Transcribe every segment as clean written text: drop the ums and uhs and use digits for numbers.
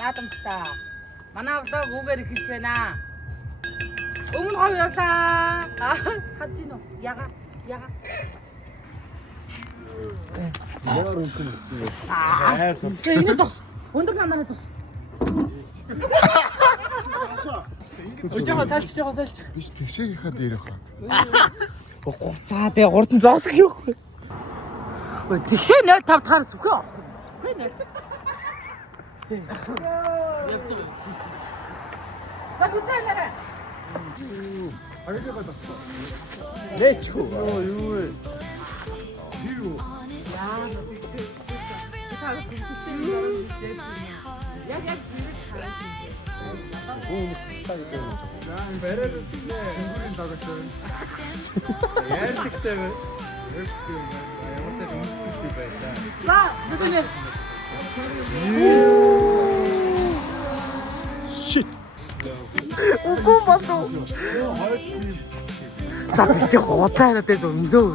Наадамтаа. Манай влог үгээр эхэлж байна. Өмнө хов явлаа. Хад чинь уу? Яга. Ямар үнхэн Аа. Энэ зогс. Өндөр намаа зогс. Өчигөө тaalч. биш тэгшээгийнхаа дээрх хаа. Гуцаа тэгээ хурдан зогсох шүүхгүй. Тэгшээ 05 дахаар сүхээ авахгүй. Сүхээ 0. Явж байгаа. Багтаа нэрэ. Агаагаа тассан. Лээчгүй. Юу вэ? Юу? Яа. Яан барайд тэнгэрийн дагаж байна. Яарлагтай байна. Ямар ч юмсгүй байлаа. За, бүдэнэ. Shit. Үгүй болов. За, би гоцаа надад зөмзөө.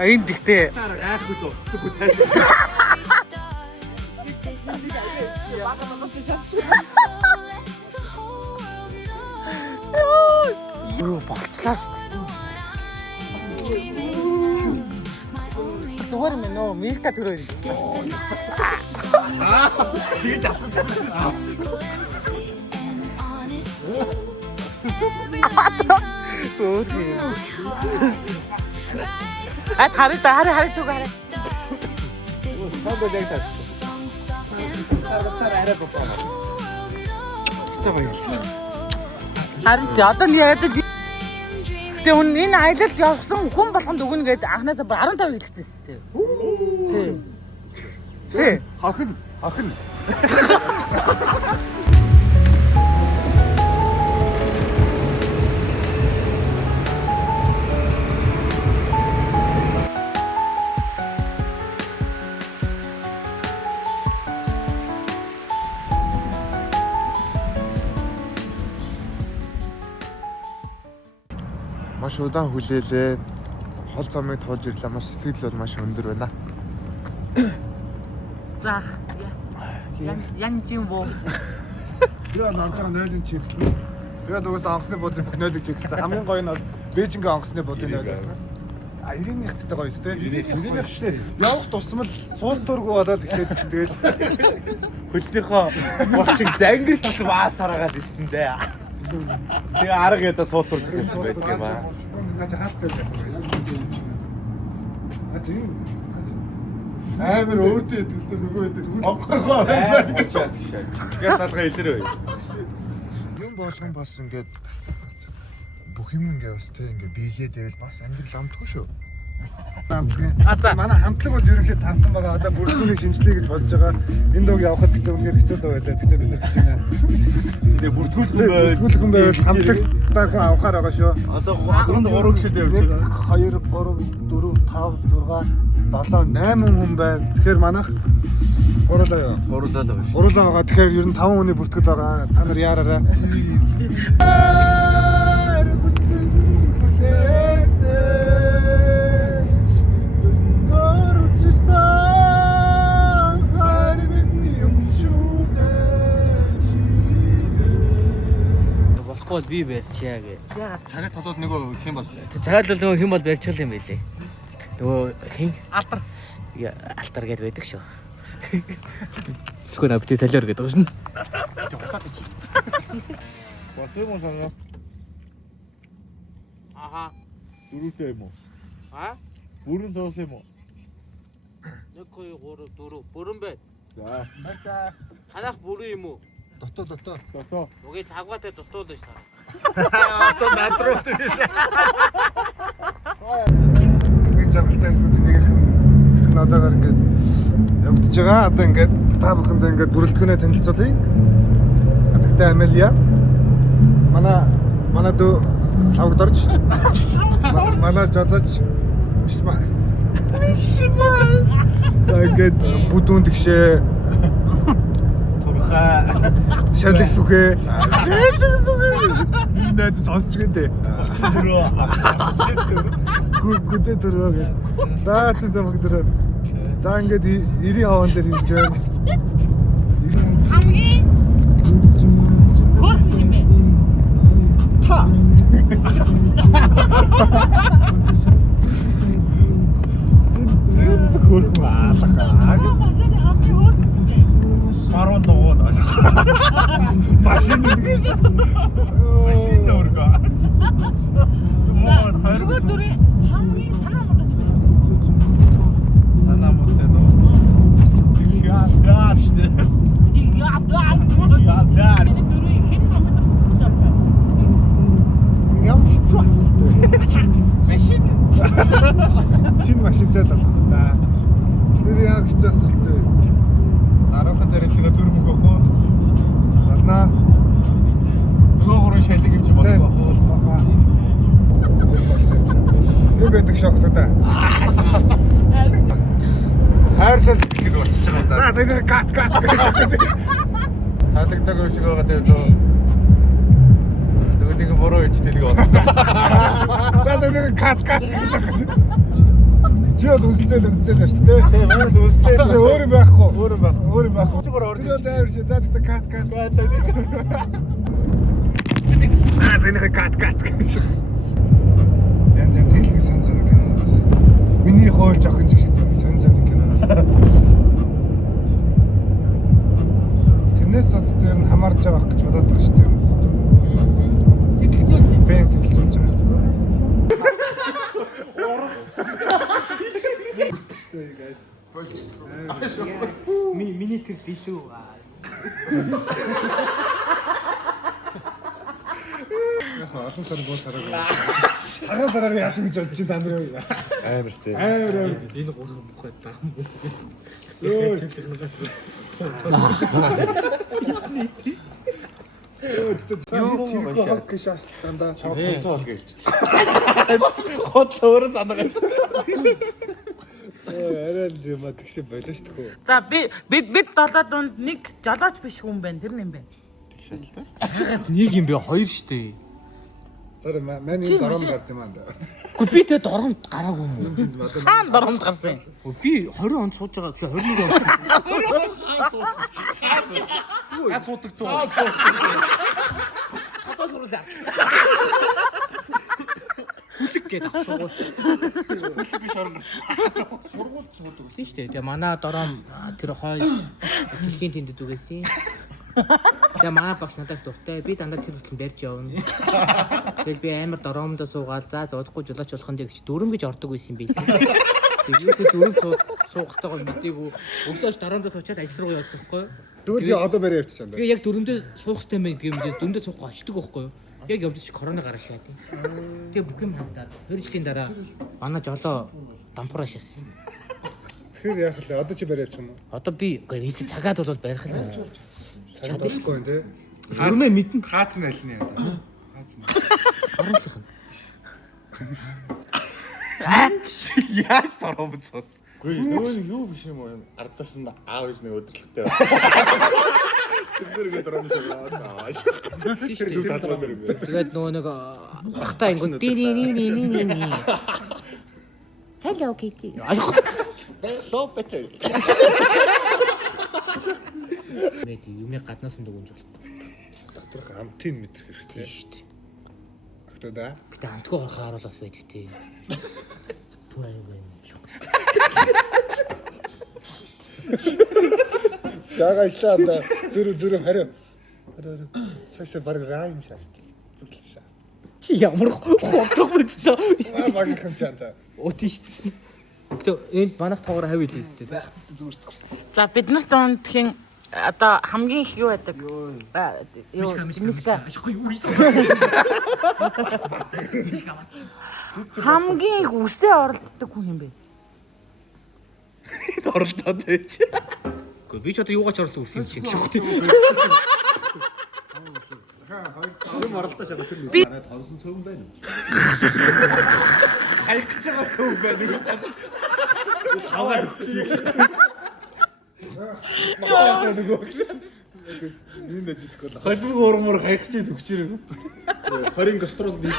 Аян дихтэй. Айхгүй дуусахгүй тань. Юу болцлаа шүү дээ. Зүгээр мэн нөө милка төрөө ирчихсэн. Тэгэж авсан. Өөр. Хараа түг хараа. Сандо яг таа. Арай бопоо. Харин ч одоо яадаг. Тэгээ энэ аялалд явсан хүн болгонд өгнө гэдэг анханасаа 15 хэлчихсэн чинь. Тий. Ахын. Маш удаан хүлээлээ. Хол замыг тоож ирлээ. Маш сэтгэл бол маш өндөр байна. За. Янжин боо. Тэгээ нарцаа нойлын чиглэл. Тэгээ дугаас онгоцны бодлын бүх нойлыг чиглэлсэн. Хамгийн гоё нь бол Бээжингийн онгоцны бодлын нойл байсан. А 90-ийнхтэй гоё шүү дээ. 90-ийнх шүү дээ. Явах тусмал суул дургу болоод эхлэжсэн. Тэгэл хөлтийнхөө борчиг зангил баас хараагаад ирсэн дээ. Тэгээ арга ядаа суултур зэхсэн байдаг юм аа. Наач хаттай байна. Амар өөртөө идэлтэй нөгөө идэв. Онгохоо. Ачаас гişээ. Тэгээ салгаа илэрвэ. Юм болгон бас ингээд бүх юм ингээд бас тэг ингээд биелээд байвал бас амьдрал амтгүй шүү. Манай хамтлаг бол ерөнхийдөө тарсан байгаа. Одоо бүрдүүний шинжлэе гэж бодож байгаа. Энэ дууг явахад гэдэг үнээр хэцүү дуу байлаа. Тэгтээ бид нар чинь тэгээ бүртгүүлхэн байвал хамтлагтай хүн авахаар байгаа шүү. Одоо 3 гişэд явж байгаа. 2 3 4 5 6 7 8 хүн байна. Тэгэхээр манайх гурлаа байгаа. Тэгэхээр ер нь 5 хүний бүртгэл байгаа. Та нар яараарай. Болохгүй би барьчаа гэ. Цагаат толол нөгөө хэм бол. Цагаат л нөгөө хэн бол барьчихл юм байлээ. Нөгөө хэн? Алтар. Алтар гэдээ байдаг шүү. Скоро апти солиор гэдэг шин. Буцаад чи. Болтой юм санаа. Аха. Дөрөвтэй юм уу? А? Бүрэн соос юм уу? 1 2 3 4 бүрэн бай. За. Бата. Танах бүрэн юм уу? Дотоо. Уги тагваатай дутууд шүү дээ. Одоо над руу тийш. Нэг жаргалтай хэсгүүд хэсэг надаагаар ингээд явагдаж байгаа. Одоо ингээд та бүхэндээ ингээд бүрэлдэхүүнээ танилцуулъя. Адагтай Амелия. Манай дөө лавгдорж. Манай жолооч Мишмаа. За ингээд бүдүүн тэгшээ. Шалэг сүхээ. Би найз сонсч гэнэ. Гүзээ дөрөө. За зам дөрөө. За ингээд 90 хаван дээр ирж байна. хамгийн хөрх юм бэ? Та. Зүс хөрх маалаа. Машины хамгийн хөрх юм бэ? Баруун дуу. Машин гэж. Машин дөргөө. Нөгөө дүрийн хамгийн санаа муу юм бэ? Санаа мотой нөө. Яагаад штэ. Яагаад. Дүрийн хэн компьютер хийсэн бэ? Ямар хэцүү асуулт вэ? Машин. Шинэ машинтай л болох та. Тэр яг хэцүү асуулт вэ? Араахан зарилжгаа зүр мөнгө охоо. Болно. Нөгөө гурван шалиг юм чи болохгүй охоо. Юу байдаг шоктой та. Хайрлал гэхэд болчихж байгаа юм да. За сая кат гэж. Хаалгадаг юм шиг байгаа тавилаа. Тэгвэл нэг буруу ичтэй нэг байна. За сая кат гэж. Чиод үстэй шүү дээ. Тийм манайс үстэй. Өөр юм байхгүй. Өөр юм байна. Өөр юм байхгүй. Зүгээр орж Тэр дээр шиг за кат. Аа сая кат гэж. Янз янз хэлний сон кино. Миний хоол жоох юм шиг сон кино. Тэрнээс бас тэр нь хамаарж байгаа гэж бодоод байгаа шүү дээ. Сэтгэлзүүлж Бэн сэтгэлзүүлж байгаа. миний тэр дэлүү. Олон сар боо сараа. Цагаан сараар яасан гэж бодож та нар юу? Амар тий. Амар. Энэ гурван мөхөд баган. Юу хаг гэж аштанда. Чавхсоо гэж. Гот өөрөө санаагаад. Арай л юм а тэгш болоо шүү дээ. За бид долоо дунд нэг жолооч биш хүн байна. Тэр нь юм байна. Нэг юм бэ? Хоёр штэ. Тэр миний дөрөм гард юм аа. Гэхдээ би тэ доргомд гараагүй юм уу? Хаана доргомд гарсан юм? Би 20 онд сууж байгаа. Би 21 онд. Гац суудаг туу. Одоо суруулаа. Хүлэг гэдэг асуугуул. Хүлэг биш орон гарч. Сургуульд суудаг. Тийм штэ. Тэгээ манай дором тэр хойш сэлхийн тэндэд үгээсэн. Тэгээ манай багш надад дуртай. Би дандаа тэр хөтлөн барьж явна. Тэгэл би амар дороомдоо суугаал. За удахгүй жолооч болох нь гэж дөрөм гэж ордог байсан юм билээ. Тэгээд дөрөм суух хэрэгтэйг мэдээгүй. Өглөөш дороомдоо суучаад ажил руу явсан хгүй. Дөрөв чи одоо барай явчихсан да. Би яг дөрөмдөө суух хэрэгтэй мэй гэдэг юм дэ дөрөмдөө суухгүй очдөг байхгүй юу? Яг явж чи корона гараа шаад. Тэгээ бүх юм хавдаад 2 жилийн дараа манай жолоо дампуураа шаасан. Тэгэхээр яах вэ? Одоо чи барай явчих юм уу? Одоо би үгүй цагаад бол барих л. Цагаад болохгүй юм те. Өрмөө мэднэ. Хаац нь аль нь яа. Хаац нь. Оронсих нь. Яаж дороомд цус. Үгүй юу биш юм уу? Ардаас нь аав гэж нэг өдөрлөгтэй. Тэр дөрөв дөрөв Тэгээд нөгөө нэг ухтаа ингүн ди. Hello Kitty. Лоо бэтэр. Мэд юмыг гаднаас нь дүгнж бол. Доторх амтыг мэдрэх хэрэгтэй шүү дээ. Өгтөө да. Гэтэ амтгүй харахаар бол бас байдаг тий. Түр аюул юм. Яга ишлаанда дөрөв хариу. Фэсэ баг райм шаа. Зүгэл шаа. Чи ямар хотох мэт та. Аа баг юм чанта. Оо тийш. Гэтэ энд манайх тоогоор хавь хэлээ шүү дээ. Байхад зүгээр. За бид нарт дундхийн одоо хамгийн их юу байдаг? Юу мишка. Хамгийн их үсээ оролддог хүн юм бэ? Оролдоод байж. Гэхдээ би ч одоо юугаач оролцсон үс юм шиг шохт. Юм оролдоо шага тэр нэг санаад хонсон цөөн байна. Хаягч байгаа төв байна. Аваад өгсөн. Ийм байж идэхгүй л. Холбог уурмаар хаягч төгчрөө. 20 гастрол дийж.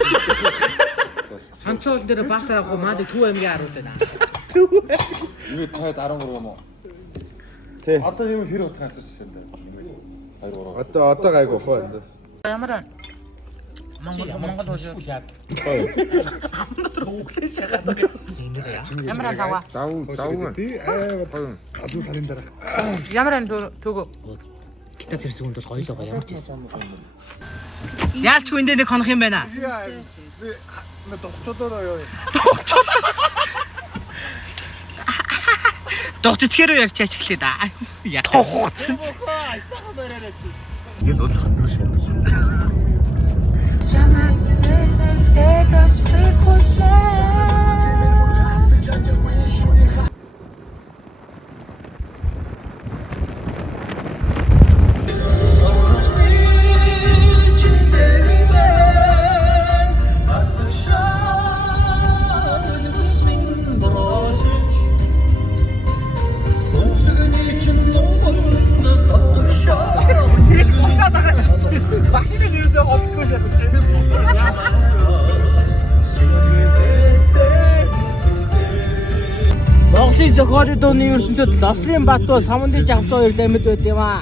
Ханчоол дээр баатар авах маад Төв аймгийн харуулдаг. Юу таад 13 юм уу? Тий. Одоо юм хэрэг утгаас асууж байна. 2 3. Одоо гайгүй хоо энэ. Ямар Монгол хэл яа. Ямар аваа. Зав. Тий аа гадуу сарын дараа. Ямар ан төгөө. Гитар зэрэг хүнд бол гоё л байгаа ямар тийм. Яалчгүй энэ нэг хонох юм байна. Би догчолоор ёо. Догцэтгэрөө яг чаач эхлэе да. Яа. Догцэц. Ингээд бол хандсан шүү. Монголын зохиолын дууны ертөнцид Лослын Баттуу Самундын Жавсуу хоёр амьд байт юм аа.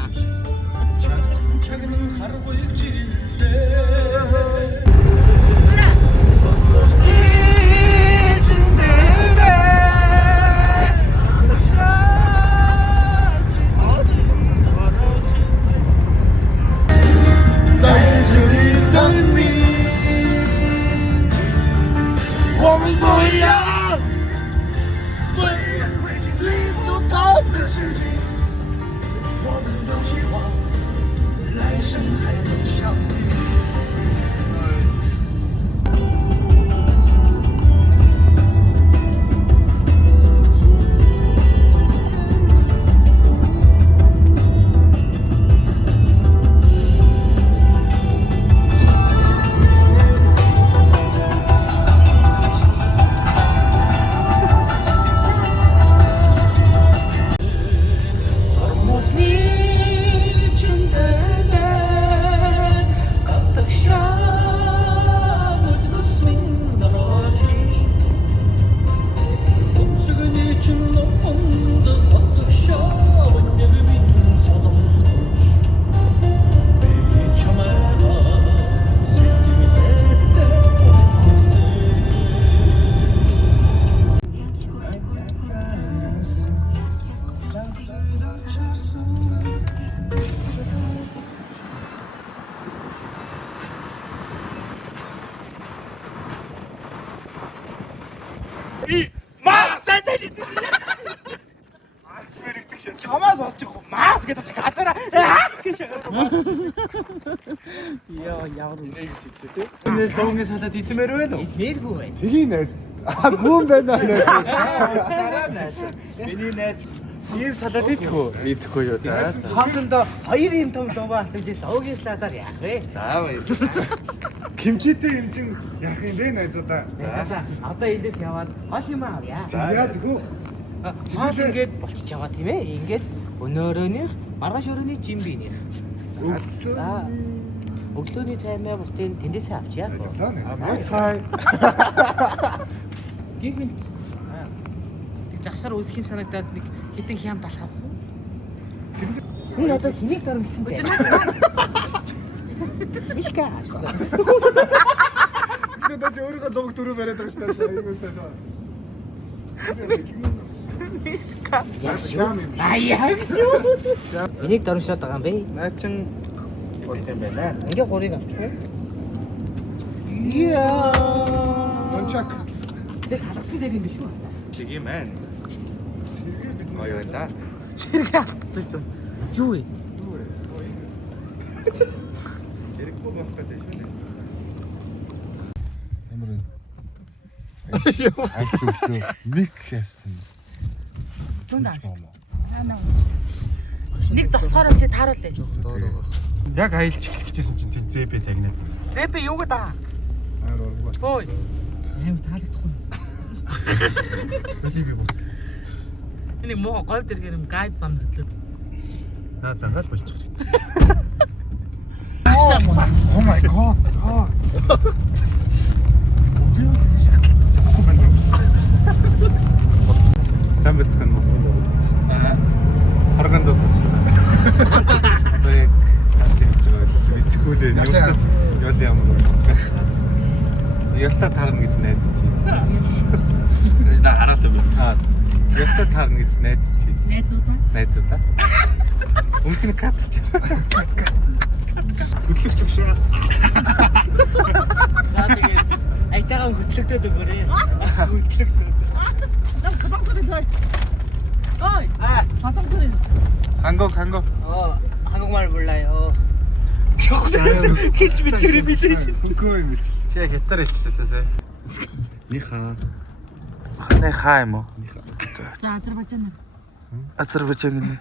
Чамаас олчих мас гэдэг чи газараа гэж шагаад. Яа ямар Нэг чичээ тий. Энэс лонгны салаад идмээр байна уу? мэргүй бай. Тгий найз. Гүн байна найз. Миний найз ийм салаад идэхгүй. Идэхгүй юу за. Хоолндоо хоёр юм том луваа асууж логийн салаадаар яах вэ? За бай. Кимчитэй юм чин яах юм бэ найзуудаа. За одоо эндээс яваад хол юм авъя. Яа тэгвэл Хоол ингээд болчих яваа тийм ээ. Ингээд өнөөрөөнийх, маргааш өрөөний жимбийнийх. Өглөөний цаймаа бас тэндээсээ авчиа. цай. Гинт. Тэг завсар үүсэх юм санагдаад нэг хитэн хям талах авах уу? Энэ одоо хэнийг дарам гэсэн бэ? Мишка. Тэгээд ч өөрийнхөө дууг дөрөв бариад байгаа шүү дээ. Айгуусаа. Аяа. Энийг дарамшаад байгаа юм бэ? Наа чин болох юм байна. Ингээ гурыг авчих. Яа. Нончак. Тэг салгасан дээр юм биш үү? Чиг юм байна. Гоё байна да. Ширгээ автцсан юм. Юу вэ? Хэрэггүй болох гэдэг шүү дээ. Ямар вэ? Айхгүй. Мик хийсэн. Зүүн дааш. Нэг зогсохоор чи тааруулъя. Яг аялж эхлэх гэжсэн чинь тийм зэбэ загнаад. Зэпэ юу гэдэг аа? Амар ургуу. Хөөе. Аим таалагдах уу? Үлийг бус. Энийг муу говь дэргээр юм гайд зам хөдлөд. Наа зангаал болчих. Oh my god. Сайн бацхан юм уу? Харгандас очлаа. Одоо яг хийж байгаа мэдхүүлээ. Ял ямар вэ? Ялтаа таарна гэж найдаж чинь. Да хараасаа би. Ялтаа таарна гэж найдаж чинь. Найзуудаа. Өмнөх нь катч. Хөдлөгч өгшөө. За тэгээд айтайгаа хөтлөгдөд өгөөрэй. 한국. 한국말 몰라요. Хэлж мэдэрэй билээс. Хөнгөө юм чи. Чи хятад хэлчихлээ тэсэ. Ниха. Ханай хаа юм уу? За Азербайджан. Азербайджан гинэ.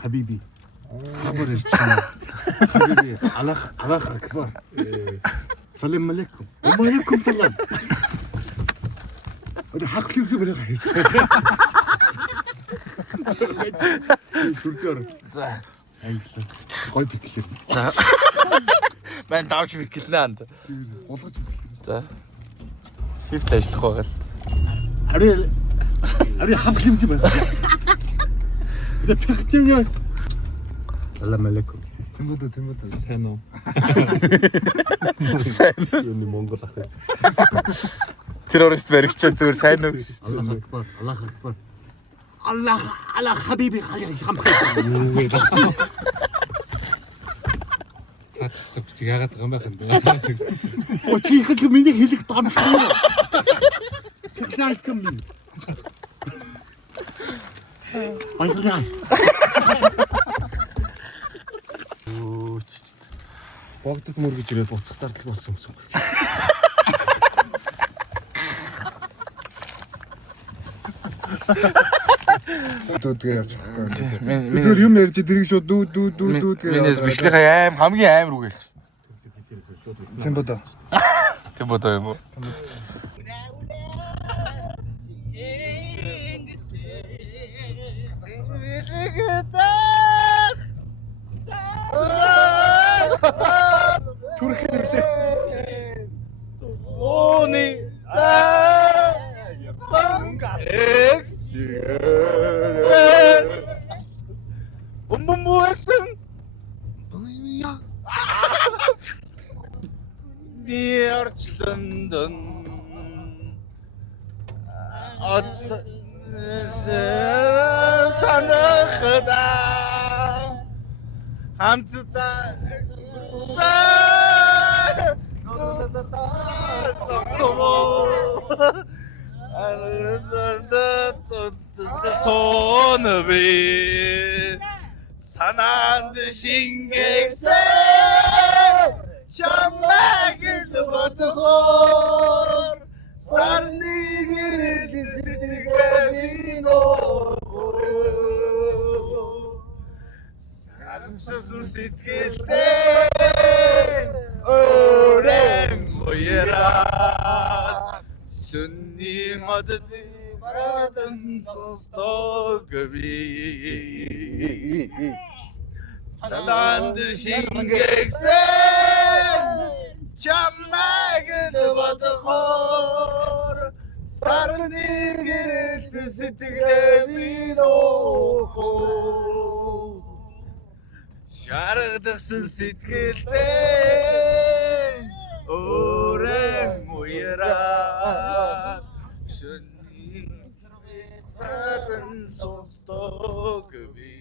Хабиби. Хабар ирчихсэн. Хабиби. Аллах акбар. Салам алейкум. Алейкум салам. 어디 학교에서 그래 가야지. 줄거를. За. 알겠어. 거의 비킬래. За. Мэн давж биклэнэ анд. Болгож. За. Фифт ажиллах байгаа л. 아니 학교에서 그래. 이제 팩팅이야. 살람 알레이쿰. 템보도. 세노. Сайн. 몽골 ахэ. Террорист баригчаа зүгээр сайн уу? 알라흐 акбар. 알라 하비비 하야 хамхай. Цаацдаг чигагаад байгаа юм байх энэ. Чи их л миний хэлэх дамжгүй. Тэглээх юм. Баярлалаа. Богдод мөргөж ирээд буцах зардал болсон юм. Дүүдгээ явж байгаа. Миний Тэр юм ярьж дэрэг шууд дүүд Минийс бичлэхээ хамгийн аим руу гэлж. Тембодо. Тэг бодоо юм уу? Лондон санахда хамтдаа сонби санаанд шингэсэн чамайг л бодохоор сарны гэрэл сарнсан сэтгэлтэй өрөн уяра сүнний модд барадан состог би санаанд шингэсэн чамайг л бодохоор сарны гэрэлт сэтгэлээ нөхөө шаргадсан сэтгэлтэй өрөн уяра сүнний барадан состог би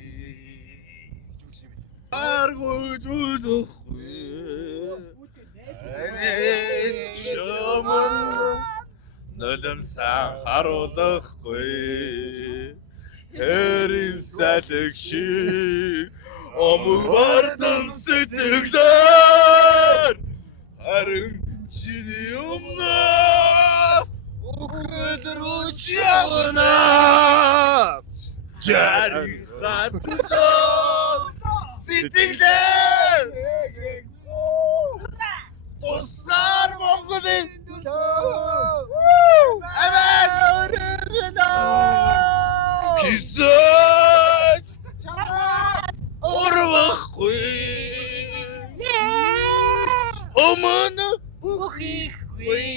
аргуудахгүй чаман нулимсан харуулахгүй хэрин салхи шиг омог бардам сэтгэлээр харин чиний өмнө өглөрөж явна жари хатдоо сэтгэлээр тусаар Монголын аваад өргөнө хизээч орвахгүй өмнө бүхийхгүй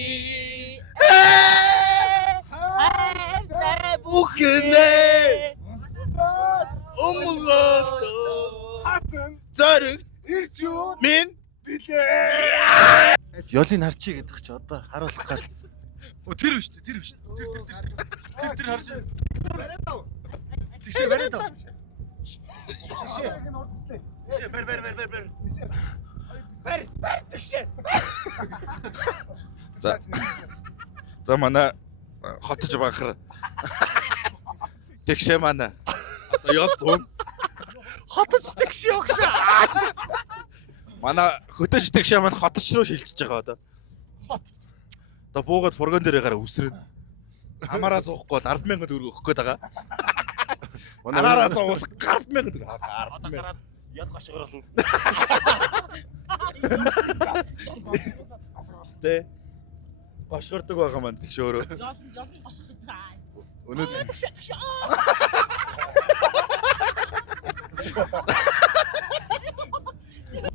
гинэ. Умгот хатан зориг ирж юу минь билээ. ёлыг харчий гэдэг чи одоо харуулах гал. Оо тэр биш тэр биш. Тэр харж. Тийшээ бариад аа. Тийшээ бэр. Бэр тийшээ. За манай хотож багахар. Тэгшээ манай. Одоо ёл 100. Хотож тэгшээ өгшөө. Манай хөтөж тэгшээ маань хотож руу шилжиж байгаа одоо. Одоо буугаад фургон дээр гараа үсрэн. Амаараа зоохгүй бол 100000 төгрөг өгөх гээд байгаа. Анаараа зоовол 100000 төгрөг. 100000. Гараад яд гашгарлаа. Тэ. Гашгардаг байгаа маань тэгш өөрөө. Ял гашгацаа. Өнөөдөр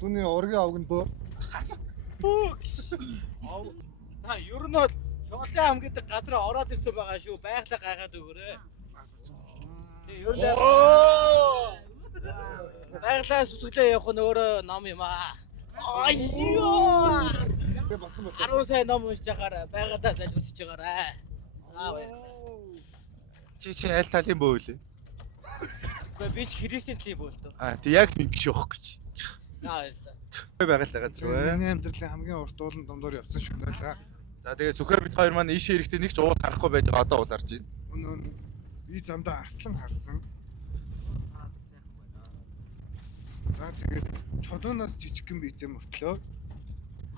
Түүний ургийн авг нь бөө. Та ер нь бол Шоолын ам гэдэг газар ороод ирсэн байгаа шүү. Байгалаа гайхаад өгөөрэй. Тэгээ ер нь байгалаа сүсгэлээ явах нь өөрөө ном юм аа. Айё! Тэгээ бацсан. 10 сая ном уншиж байгаарай. Байгалаа залбирч байгаарай. Аа баярлалаа. чи аль талын бөө үлээ? Гэхдээ би ч христчлийн бөөл төө. Аа тэг яг нэг гişi явах гэж. Аа баярлалаа. Байгалаа гэж байна. Миний амьдралын хамгийн урт уулын домдоор явсан шүү нөлөө. За тэгээ сүхэр бид хоёр маань ийшээ эрэхтэй нэг ч уус харахгүй байж байгаа одоо ууларч байна. Өнөө би замдаа арслан харсан. За тэгээд чодоноос жижигхэн биетэй мөртлөө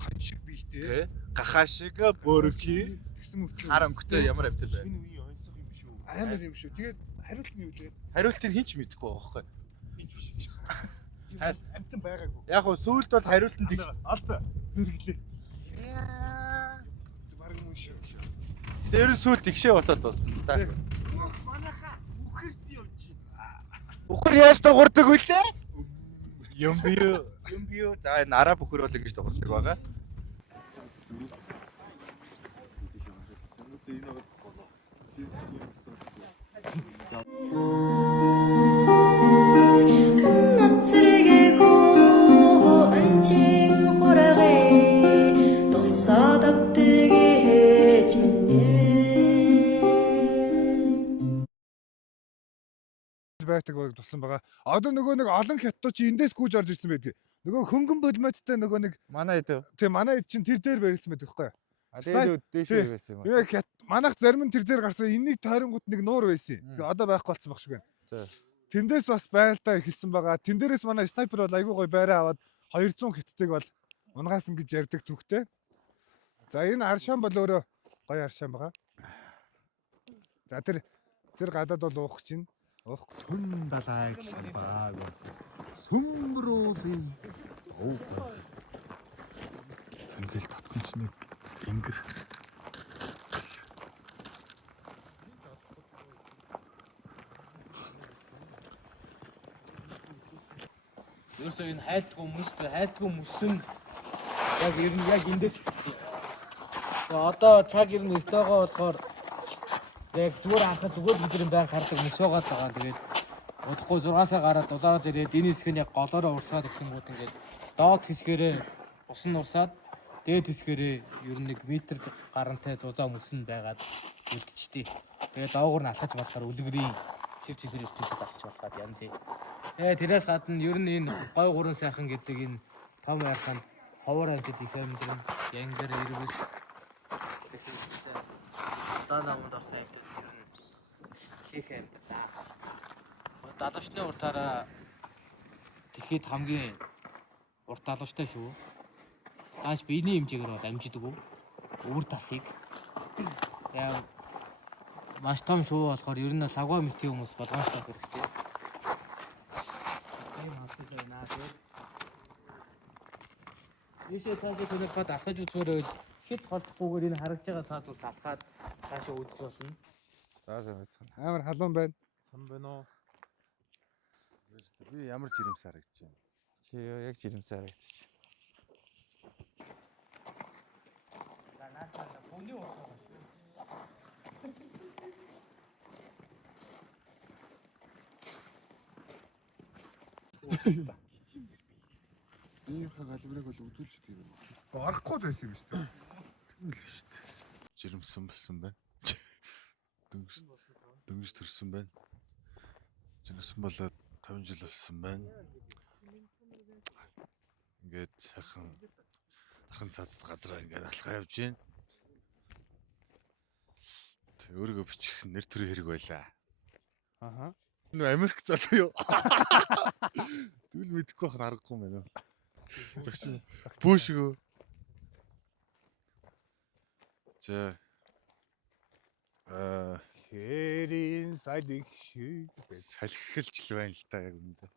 хан шиг биетэй. Тэ гахаа шиг бөрки Тэгсэн мөртлөө хар өнгөтэй ямар автай бай. энэ үеийн онцгой юм шүү. Амар юм шүү. Тэгээд хариулт нь юу лээ? Хариултыг хинч мэдэхгүй байгаа байхгүй. Хинч биш. Амтан байгаагүй. Яг хөө сүүлд бол хариулт нь тэгш. Алта зэрэглээ. Бараг юм шүү. Тэр сүүлд тэгшээ болоод дуусна та. Манайха үхэрсэн юм чи. Үхэр яаж дуурдаг вүлээ? Юм бие. За энэ араа бүхэр бол ингэж дуурдаг байгаа. Нацрэгээ хоо анчин хураагээ тусаад автэгээ хийж минь Байдаг баг туслан байгаа. Одоо нөгөө нэг олон хятадууд чи эндээс гүйж орж ирсэн байдаг. Нөгөө хөнгөн болмоцтой нөгөө нэг Манай хэд вэ? тийм манай хэд чинь тэр дээр барьсан байдаг байхгүй юу? Дээшээ байсан юм. Тэгээ манайх зарим нь тэр дээр гарсан энэний тойронгууд нэг нуур байсан. Тэгээ одоо байхгүй болсон баг шиг байна. За. Тэндээс бас байлдаа эхэлсэн байгаа. Тэн дээрээс манай снайпер бол айгүй гоё байраа аваад 200 хиттгийг бол унгаас ингэж ярддаг түүхтэй. За энэ аршаан бол өөрөө гоё аршаан байгаа. За тэр гадаад бол уух чинь. Уухгүй. Сүн далайг шалбааг. Сүмрүүлэн. Оо. Ингээл татсан чинь нэг тэнгэр. Ерөөсөө энэ хайдгүй мөсөн яг ер нь яг эндээс ихсэн. Тэгээ одоо цаг ер нь өтөөгөө болохоор яг зүгээр анхаа зүгээр бидний байн хардаг мөсөөгаад байгаа. Тэгээд удахгүй 6 сар гараад дулаараад ирээд энэ хэсэг нь яг голоороо урсгаад ихэнгүүт ингээд доод хэсгээрээ ус нь урсаад дээд хэсгээрээ ер нь 1 метр гарантай зузаа мөсөн байгаад үлдчихтий. Тэгээд доогуур нь алхаж болохоор үлгэрийн шив чигээр ирчихсэн алхаж болоход янзээ. Тэгээ тэрээс гадна ер нь энэ гой гурван сайхан гэдэг энэ том айхан ховор амьтад их амьдрын янгар ирвэс тэгэхээр таанамд орсон амьтад ер нь хийх амьтад. Далавчны уртаараа дэлхийд хамгийн урт далавчтай шүү. Тааш биений хэмжээгээр бол амжидаг уу? Өвөр тасыг. Яа маш том шүү болохоор ер нь лагва мэтийн хүмүүс болгоомжтой хэрэгтэй. Ийшээ цаашаа төлөв бат авах үзмээр хэд холдохгүйгээр энэ харагдж байгаа цаад бол талхаад цаашаа үзэж болно. За байцгаана. Амар халуун байна. Сан байна уу? Би ямар жирэмс харагдаж байна? Чи яг жирэмс харагдаж. За наачаа бүний урсгал. Ийм галбирыг бол үзүүлж тийм юм. Орохгүй байсан юм шүү дээ. Жирэмсэн болсон байна. Дөнгөж төрсөн байна. Жирэмсэн болоод 5 жил болсон байна. Ингээд сайхан цацд газараа ингээд алхаа явж байна. Тэг өөрийгөө бичих нэр төрийн хэрэг байлаа. Аха. Нөө Америк залуу юу? Түл мэдэхгүй байх аргагүй юм байна. Зогч. Бүүшгөө. За. Хэрийн сайдыг шиг Салхилж л байна л та яг үндэ.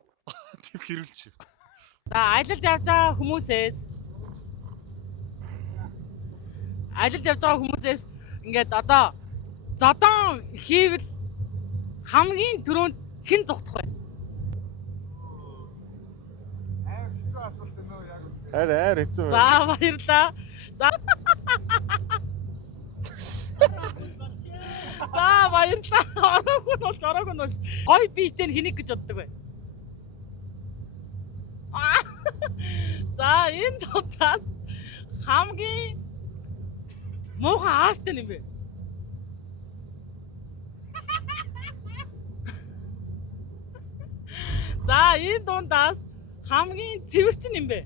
Тэг хэрүүлж. За аялалд явж байгаа хүмүүсээс ингээд одоо зодон хийвэл хамгийн түрүүнд хэн зогтох вэ? хэцүү асуулт нөө яг. Хайр хэцүү байна. За баярлаа. За баярлаа. Ороогүй нь болж гой биетэй нь хэнийг гэж боддог вэ? За энэ тутаас хамгийн муухай аастай юм бэ? За энэ дундаас хамгийн цэвэрчин юм бэ?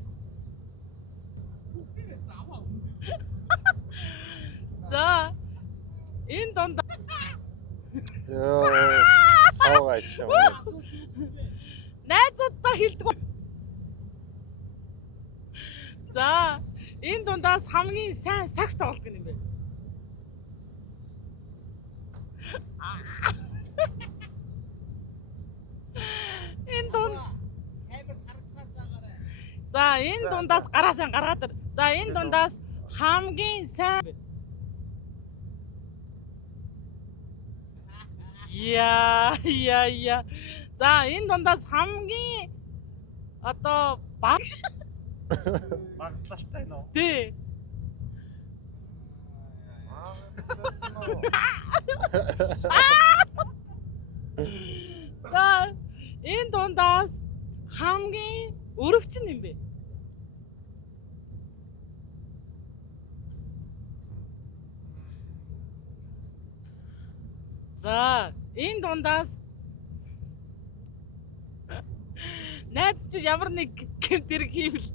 За энэ дундаас Яа. Савгаач юм. найзуудтай хэлдэг. За энэ дундаас хамгийн сайн сакс тоглодог юм бэ? Энэ дунд За энэ дундаас гараа сайн гаргаад ир. За энэ дундаас хамгийн сайн Я. За энэ дундаас хамгийн одоо багш Багтлалтай нөө. тий. За энэ дундаас хамгийн өрөвчин юм бэ? За энэ дундаас найз чи ямар нэг гэмт хэрэг хийвэл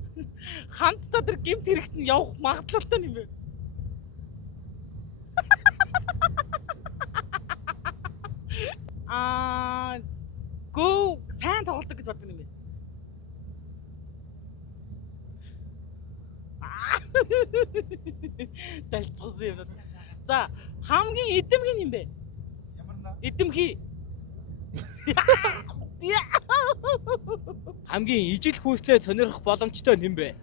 хамтдаа тэр гэмт хэрэгт нь явах магадлалтай юм бэ? Гөө сайн тоглодог гэж боддог юм бэ? Дэлцсэн юм. За хамгийн эдэмхий юм бэ? Ямар наа? Эдэмхий. Хамгийн ижил хүүстэй сонирхох боломжтой юм бэ?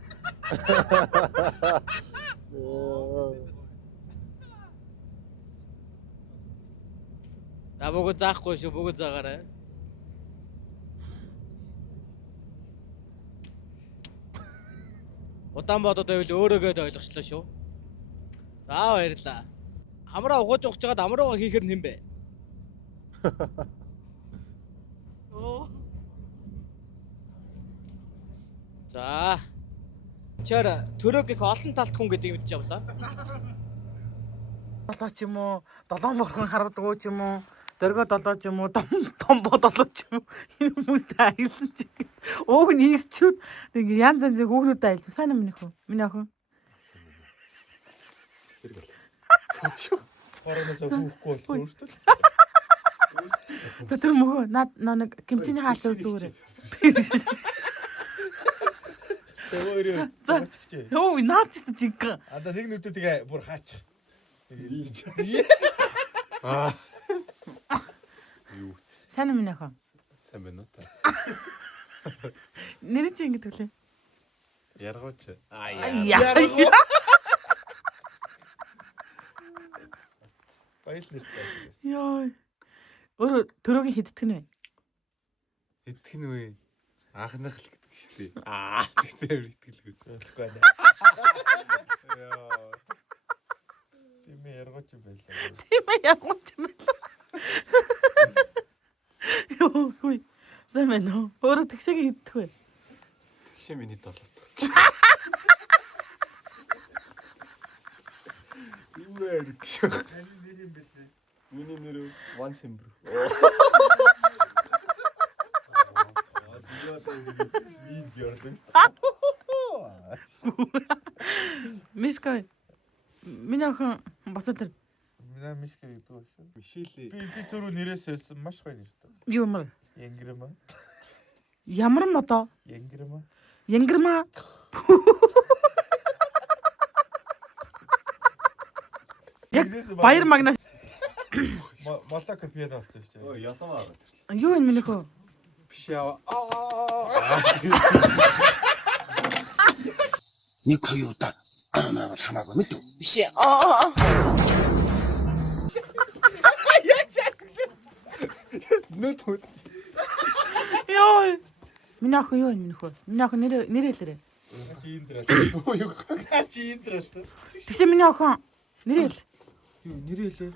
Та бүгд заахгүй шүү, бүгд заагаарай. Удаан бодоод байвал өөрөөгөө ойлгочлоо шүү. За баярлаа. Хамраа угаж ухаж жагаад амруугаа хийхэр нэм бэ? За. Чаар төрөг их олон талт хүн гэдэг мэдж явлаа. Долоо ч юм уу, долоон борхон харагдгүй ч юм уу, дөргөө долоо ч юм уу, томбоо долоо ч юм уу. Энэ хүмүүстэй аялсан ч. Ууг нь ийсчүүд нэг янз янзын хүүхдүүдэд аялсан. Сайн юм нөхөө. Миний охин. Цороноос хүүхгүй бол өөртөө. За тэр мөхөө нэг гимчний хаалцаа зүгээр. Тэвэрээ бочгчээ. Йоо, наач ч жиг. Ада нэг нүдээ бүр хаачих. Юу Сайн юм нөхөө. сайн байна уу та? Нэр чи ингэ төглөө. Яргооч. Яа. Баял нэртэй. Йоо. Өөр төрөгийн хиддэг нь вэ? Идэх нь вэ? Анхнах л гэдэг шүү дээ. Тэгсээр итгэлгүй. Болохгүй байна. Яа. Тийм яргооч юм байлаа. Тийм ээ, ягууч юм байна. Йоо, хүй. Сайн байна уу? Өөрөө тэгшээг хийдэх вэ? Тэгшээ миний толгой. Юу вэ гэж. Миний нэр Ван Сэмбэр. Мишка. Миний охин босоо тэр. Меня Мишка гэдэг үү? Мишэлээ. Би түрүү нэрээс хэлсэн маш гоё нэртэй. Юу юм бэ? Янгирма. Ямар м одоо? Янгирма. Янгирма. Яг баяр магнаас Малака пиада болсон шүү дээ. Ой, яламаа. юу энэ минийх үү? Биш яа. Нэг хоёр удаа аа хамаагүй мэд. Биш. Нүд хөт. Йоо. Миний охин юу энэ минийх үү? Миний охин нэрээ хэлээрэй. Чи индрал. Боо юу. Чи индрал. Тэгшээ миний охин нэрээ хэл. Юу нэрээ лээ.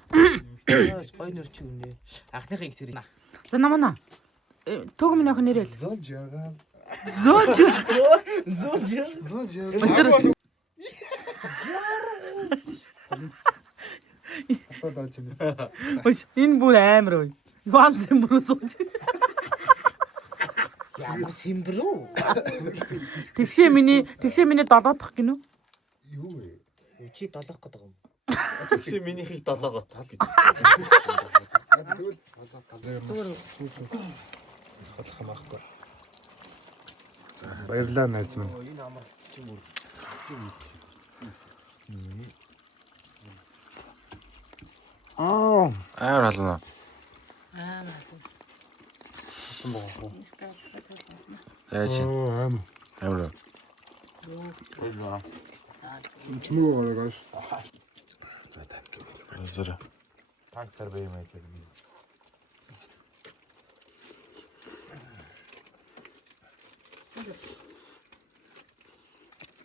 Гой нэр чи үнэ. Анхныхаа их сэрэг. За намана. Төг миний охин нэрээ хэл. Зожага. Зөөж. Зожага. Энэ бүр амар уу. Ван Сэмбэр сууж. Ямар Сэмбэр үү? Тэгшээ миний 7 дахь гинөө. Юу вэ? Чи долоох гэдэг юм. Тэгшээ минийхийг долоогоо тал гэж. Баярлалаа найз минь. Энэ амар чим үү? Амар халуунаа. Яаж Аим. амар. Чимээ гарагаш. Зэр. Танктар бай мэй гэх юм.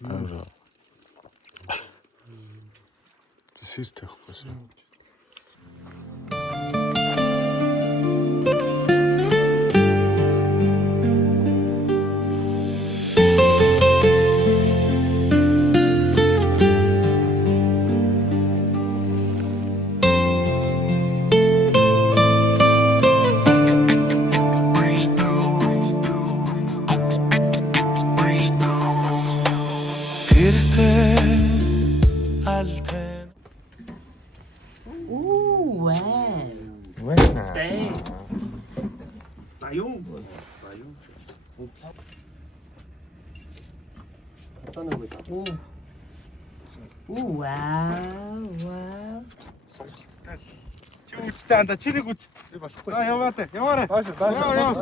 Амар. Тэсэр тавихгүйсэн. Ooh, wow. Вэна. Ooh, wow, wow. Чи үстэй анда чи нэг үс. Би болохгүй. За яваа тэ. Яваарэ. Бааш. Яа.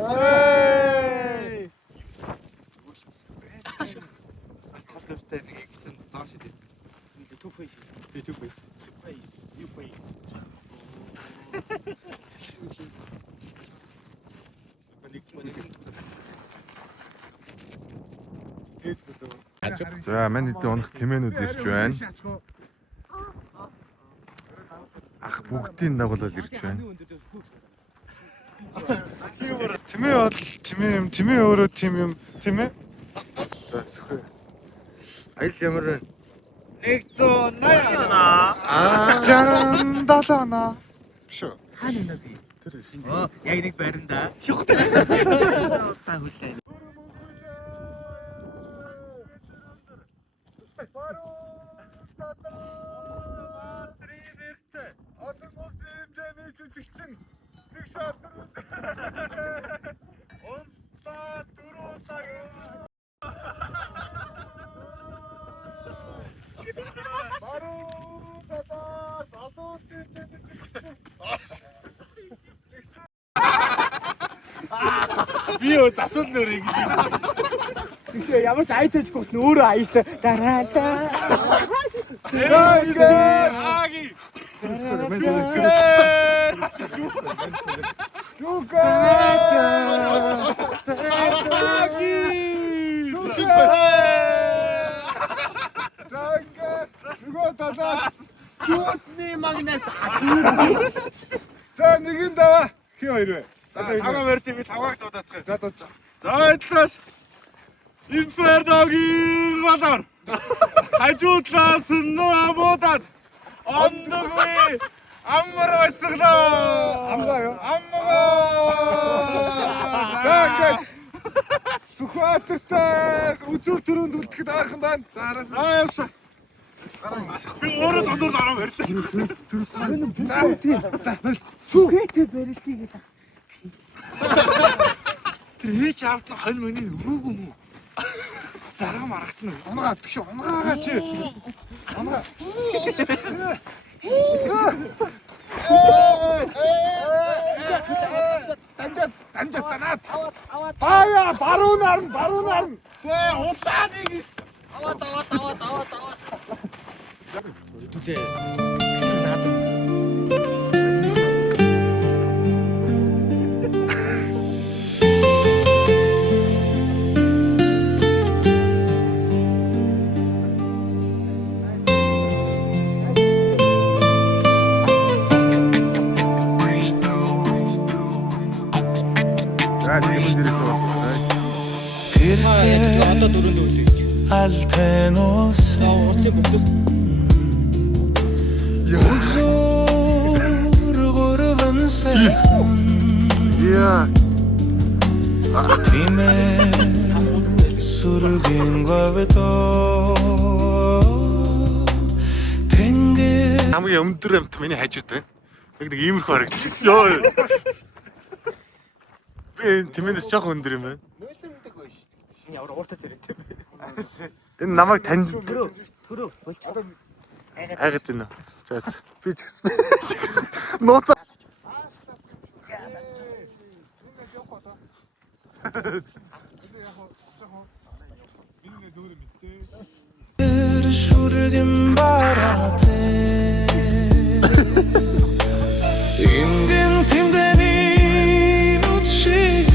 Талтай нэг ихсэн зааш дээ. Two face. Two face. Two face. New face. За манай хэдийн унах тэмээнүүд ирж байна. Ах бүгдийн дагуулал ирж байна. Тэмээ бол тэмээ юм. Тэмээ өөрөө тим юм. Тэмээ. За сүхэ. Айл ямар вэ? 180 аа. 67 наа. Биш үү? Хаана нэ би? Яг нэг байранда. Шухтай. Та хүлээ. Би юу засвал нөр ингэ. Тэгээ ямар ч айтаж гот өөрөө аяц дараа та. Аги. За нэгэн даваа. Хин хоёр вэ? Таваа барьж би тавааг дуудаадах. За дууд. За эдлээс Инферногийн валар. Хажуудлаас нь амуудад ондоггүй амар байсглаа. Амгаа юу? Амгаа. За ингээд Сүхбаатартаас үзүүр төрөнд үлдэхэд ойрхон байна. За араас Явсан. Би өөрөө дондор дараа барьлаа. Чүгээтэй барилтыг гэдэг. Тэр хийж авт нь хонь мөний өрөөг юм уу? Зарга марагт нь. унгаа тэгш унгаа чи. Унгаа. Данжаа занаад. Бая баруун арна. Гээ улаан нэг юм. Түлээ. Гэсэн надад. Одоо дөрөнд үлдээч. Алтэн улсын Уртын бүгдээс үзүүр гурван сайхан Тимээ сүргэн говтоо Тэнгэр Хамгийн өндөр амт миний хажууд байна. Нэг иймэрхүү харагдчих. Йоо. Би тэмээс жоох өндөр юм байна. ямар ууртай зэрэгтэй бэ? Энэ намайг танд Төрөө болчих. айгаад байна. За би ч гэсэн. Нууц. шүргэн бараатай Ингэн тэмдэний нүчиг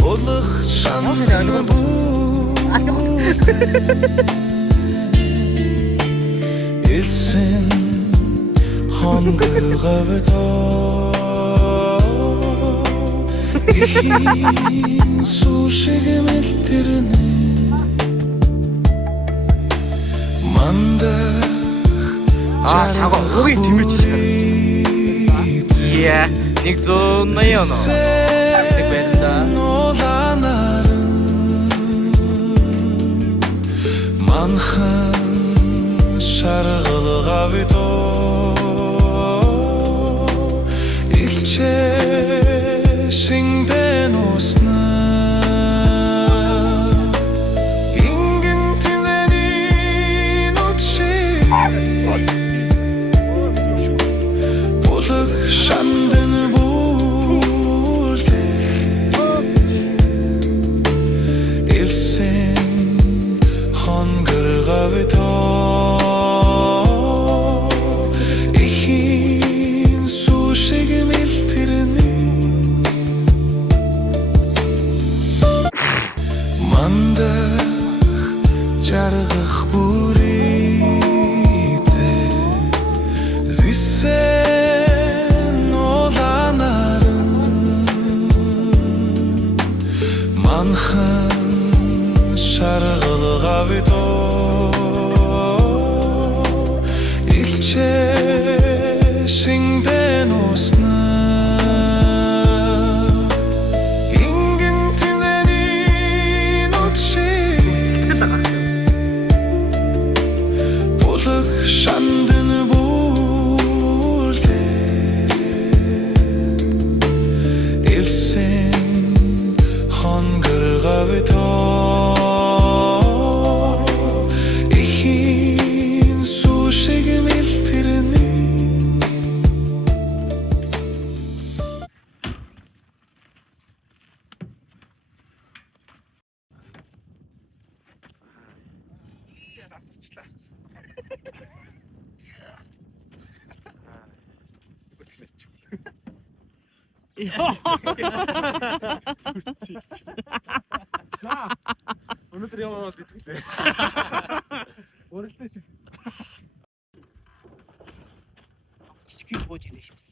Болох шанхна Илсэн хонгор говтоо Ихийн сушиг мэлтэрнэ Мандах Хага угийн тэмэж яа 180 оноо. Нэг байна да. Манхан шаргал гавитоо илчээ шиндэн усна Ингэн тэмдэний нүчиг Булаг шандэн бүлээ Илсэн хонгор гавитоо Ихийн сушиг мэлтэрнэ Мандах жаргах бүрийтэй Зисэн улаанарын Манхан шаргал гавитоо илчээ шиндэн усна Ингэн тэмдэний нүчиг Булаг шандэн бүлээ Илсэн хонгор гавитоо Ихийн сушиг мэлтэрнэ Өнөөдөр ямар бол итгэлээ. Өөрөлдөө чи. Чичгэн бууж ирэх шээс.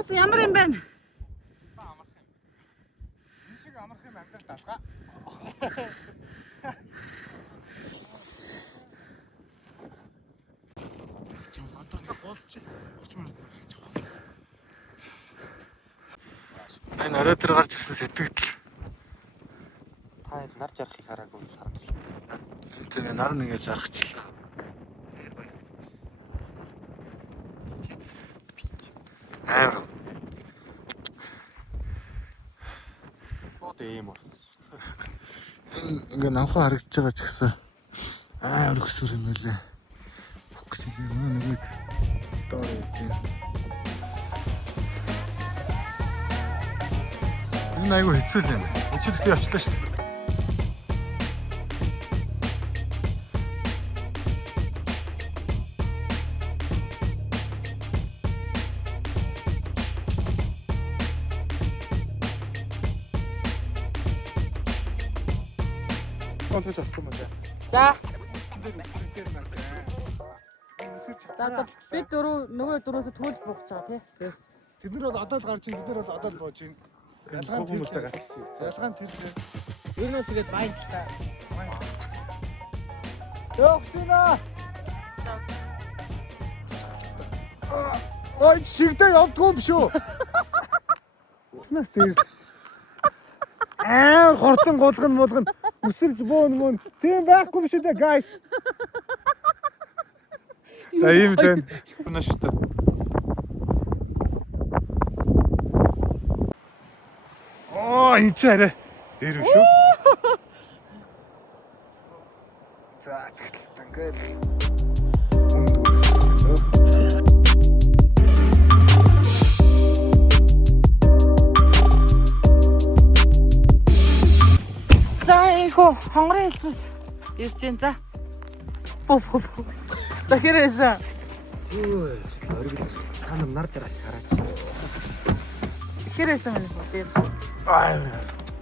Яасан ямар юм бэ? Энэ шиг амарх юм амьдрал талгаа. Чим одоо голч. Очмоор. Энэ орой дээр гарч ирсэн сэтгэл. Та нар жарахыг хараагүй харамслаа. Тийм нар нэгэ жаргачлаа. Амар. Шууд ийм бол. Ингээ намхан харагдаж байгаа ч гэсэн амар өсвөр юм байлаа. Бүгд нэг доор юм. Энэ айгүй хэцүү л юм. Өчигдөр явчлаа шүү дээ. Концерт авахгүй маа. За. За одоо бид нөгөө дөрөөсө төлж буугч байгаа тий. Тэд нар бол одоо л гарч ийн, бид нар бол одоо л бууж ийн. Ялгаан хүмүүстэй гарч ийн. Ялгаан тэр. Ер нь тэгээд баянтай. Явчихна. Ой, шигдээ явдгүй юм шүү. Уснаас дээр. Хортон гулган өсөрж бөөн. Тийм байхгүй биш үү, guys. За ийм л байна. Унаа шүү дээ. Энэ ч арай дээр шүү. За тэгтэл ингээд За ийхүү хонгорын хэлбэс ирж гин за. Захирэсэн. Өө, оргил. Та нар жарахыг хараач. Захирэсэн юм уу тийм.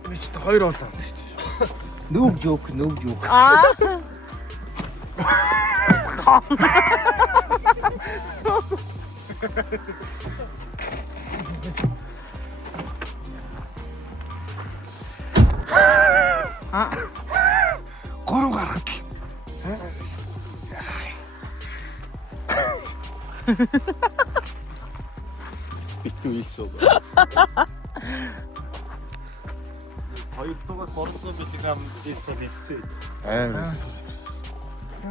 би ч та хоёр болоо шүү дээ. Noob joke. Гурав гарахад л. Битүү ийцүү. 200-аас 300 мг ийцүү нийцсэн.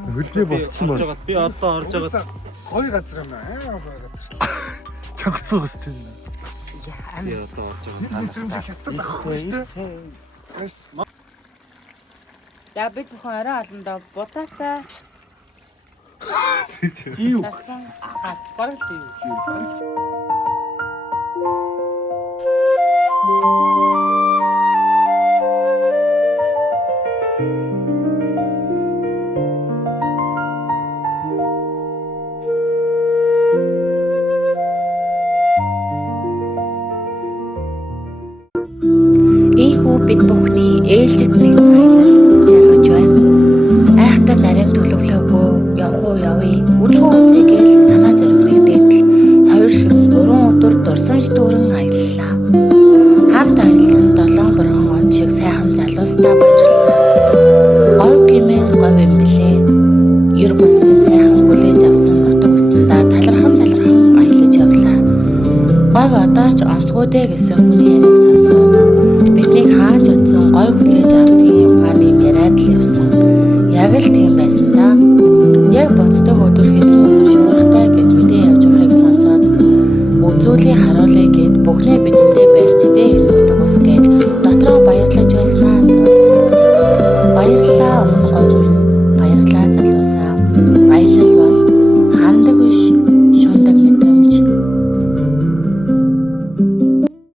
Хөлний болцсон байна. Би одоо орж байгаа. Гоё газар юм аа. Гоё газар. Чагцсан гоос тийм. Би одоо орж байгаа. За бид бүхэн орой олондоо будаатай. Юу? Тарсан баргалж юу. Ийхүү бид бүхний ээлжит нэг баялал жаргаж байна. Айхтар нарийн төлөвлөөгүй явах уу явъя. Үзгүй үзье гэж санаа зориг нэгдээд л 2 ширүүн 3 өдөр дурсамж дүүрэн аяллаа. Хамт аялсан 7 бурхан од шиг сайхан залуустаа баярлалаа. Говь гимэн говь юм билээ. Ер бусын сайхан хүлээж авсан нутаг усандаа талархан аялаж явлаа. Говь одоо ч онцгой дээ гэсэн хүний яриаг сонсоод биднийг хааж утсан гой хүлээж авдгийн юмгаар юм яриад л явсан. Яг л тийм байсан да. Яг боцдог өдөр хэдэн өдөр шуурхтай гэд мэдээ явж байгааг сонсоод үзүүлийн харуулъя гэд бүхнээ бидэндээ барьчтэй энэ нутаг ус гэд